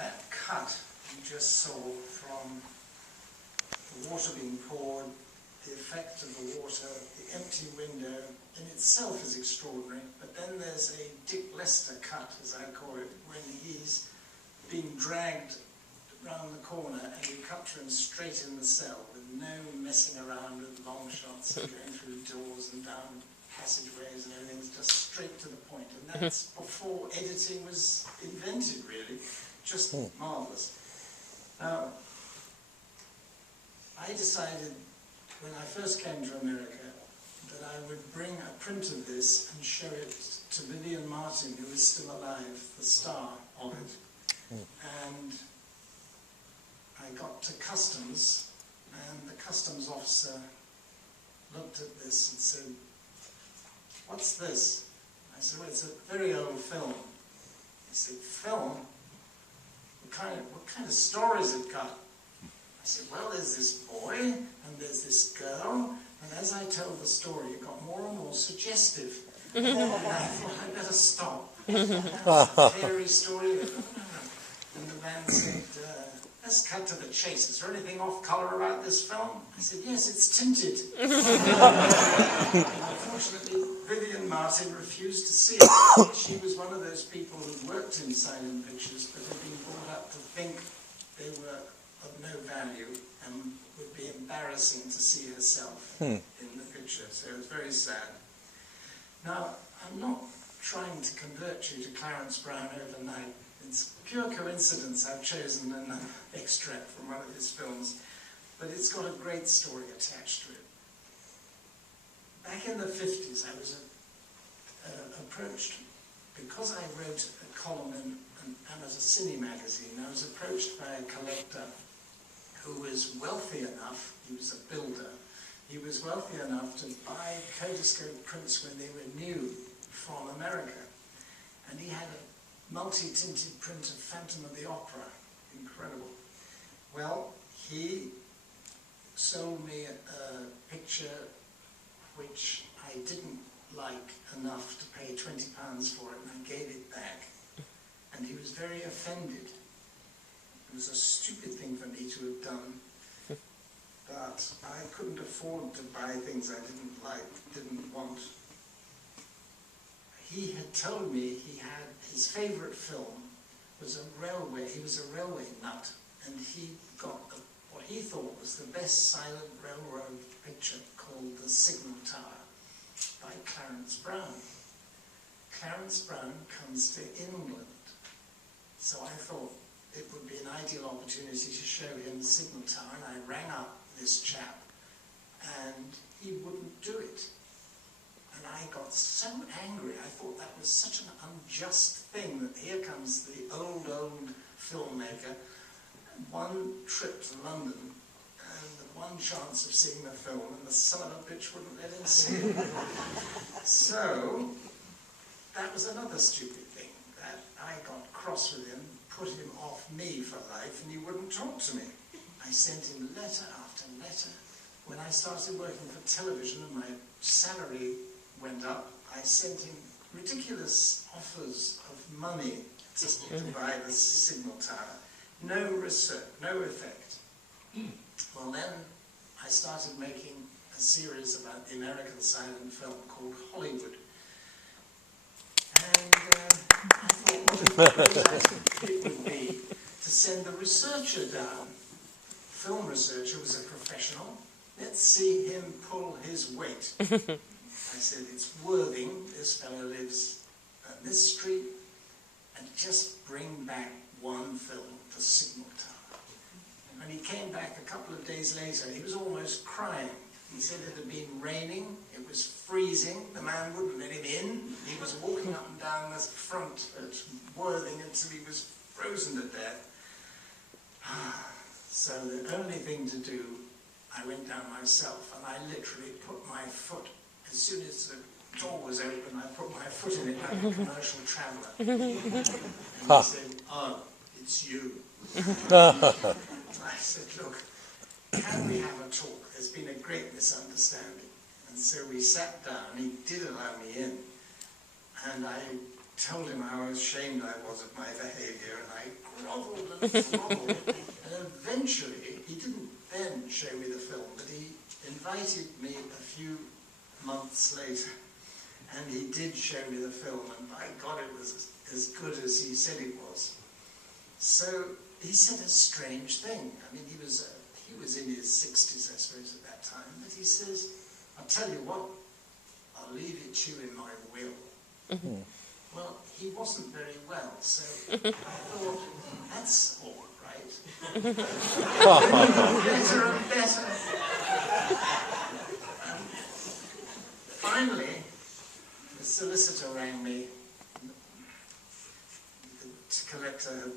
That cut you just saw from the water being poured, the effect of the water, the empty window, in itself is extraordinary. But then there's a Dick Lester cut, as I call it, when he's being dragged round the corner and you cut to him straight in the cell with no messing around with long shots and going through doors and down passageways and everything. It's just straight to the point. And that's before editing was invented, really. Just marvellous. Now, I decided when I first came to America that I would bring a print of this and show it to Vivian Martin, who is still alive, the star of it. And I got to customs, and the customs officer looked at this and said, "What's this?" I said, "Well, it's a very old film." He said, "Film? What kind of story has it got?" I said, "Well, there's this boy, and there's this girl, and as I told the story, it got more and more suggestive. And I thought, I'd better stop. A fairy story." And the man said, "Let's cut to the chase. Is there anything off-colour about this film?" I said, "Yes, it's tinted." Unfortunately, Vivian Martin refused to see it. She was one of those people who worked in silent pictures, but had been brought up to think they were of no value and would be embarrassing to see herself in the picture. So it was very sad. Now, I'm not trying to convert you to Clarence Brown overnight. It's pure coincidence I've chosen an extract from one of his films, but it's got a great story attached to it. Back in the 50s, I was approached, because I wrote a column in an amateur cine magazine, I was approached by a collector who was wealthy enough, he was a builder, he was wealthy enough to buy Kodascope prints when they were new from America. And he had a multi-tinted print of Phantom of the Opera. Incredible. Well, he sold me a picture which I didn't like enough to pay £20 for it, and I gave it back. And he was very offended. It was a stupid thing for me to have done, but I couldn't afford to buy things I didn't like, didn't want. He had told me he had his favourite film was a railway. He was a railway nut, and he got what he thought was the best silent railroad picture called The Signal Tower by Clarence Brown. Clarence Brown comes to England, so I thought it would be an ideal opportunity to show him The Signal Tower, and I rang up this chap, and he wouldn't do it. And I got so angry. I thought that was such an unjust thing, that here comes the old filmmaker, one trip to London, and one chance of seeing the film, and the son of a bitch wouldn't let him see it. So, that was another stupid thing, that I got cross with him, put him off me for life, and he wouldn't talk to me. I sent him letter after letter. When I started working for television and my salary went up, I sent him ridiculous offers of money to buy the Signal Tower. No research, no effect. Well, then I started making a series about the American silent film called Hollywood. And I thought what a great idea it would be to send the researcher down. Film researcher was a professional. Let's see him pull his weight. I said, it's Worthing, this fellow lives on this street, and just bring back one film, The Signal Tower. And when he came back a couple of days later, he was almost crying. He said it had been raining, it was freezing, the man wouldn't let him in. He was walking up and down the front at Worthing until he was frozen to death. So the only thing to do, I went down myself, and I literally put my foot, as soon as the door was open, I put my foot in it like a commercial traveller. And he said, "Oh, it's you." I said, "Look, can we have a talk? There's been a great misunderstanding." And so we sat down. He did allow me in. And I told him how ashamed I was of my behaviour, and I grovelled and grovelled. And eventually, he didn't then show me the film, but he invited me a few months later, and he did show me the film, and by God, it was as good as he said it was. So he said a strange thing. I mean, he was in his 60s, I suppose, at that time, but he says, I'll tell you what, I'll leave it to you in my will. Mm-hmm. Well, he wasn't very well, so I thought, that's all right. Better and better. Finally, the solicitor rang me. The collector had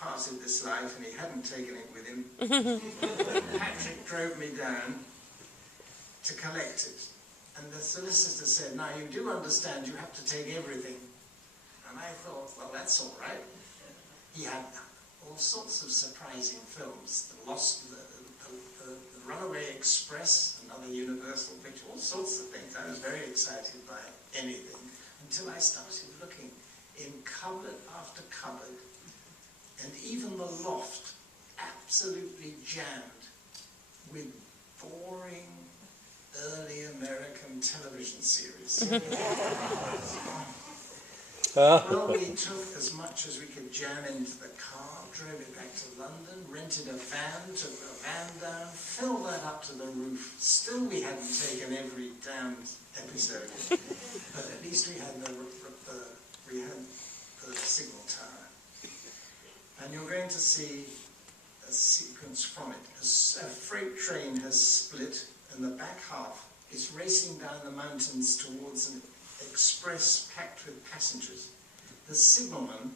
parted this life and he hadn't taken it with him. Patrick drove me down to collect it. And the solicitor said, now you do understand you have to take everything. And I thought, well, that's all right. He had all sorts of surprising films. The Runaway Express, another Universal picture, all sorts of things. I was very excited by anything until I started looking in cupboard after cupboard, and even the loft absolutely jammed with boring early American television series. Well, we took as much as we could jam into the car, drove it back to London, rented a van, took the van down, filled that up to the roof. Still we hadn't taken every damned episode, but at least we had the signal tower. And you're going to see a sequence from it. A freight train has split and the back half is racing down the mountains towards an express packed with passengers. The signalman,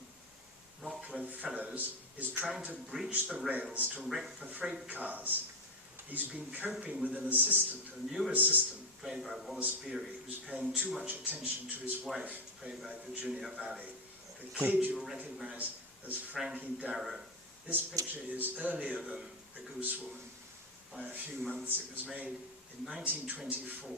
Rockland Fellows, is trying to breach the rails to wreck the freight cars. He's been coping with an assistant, a new assistant, played by Wallace Beery, who's paying too much attention to his wife, played by Virginia Valley. The kid you'll recognize as Frankie Darrow. This picture is earlier than The Goose Woman by a few months. It was made in 1924.